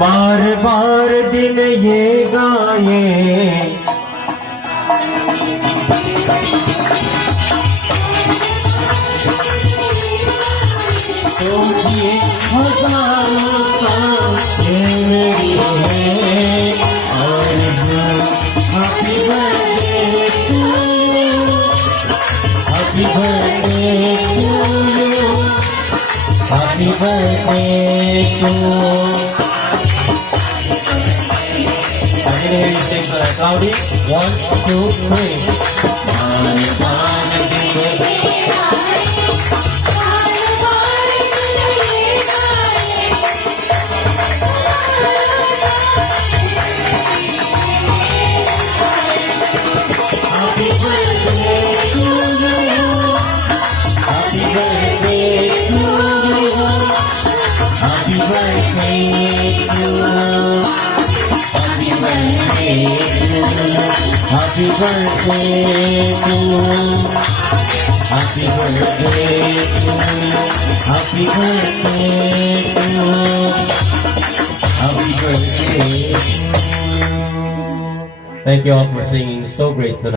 बार बार दिन ये गाए तो ये हजारों सांसें मेरी है और happy birthday to you, happy birthday to you, happy birthday to you sing for us, Claudia. 1, 2, 3. Happy birthday to you. Happy birthday to you. Happy birthday to you. Happy birthday to you. Happy birthday to you. Happy birthday to you. Happy birthday to you. Thank you all for singing so great tonight.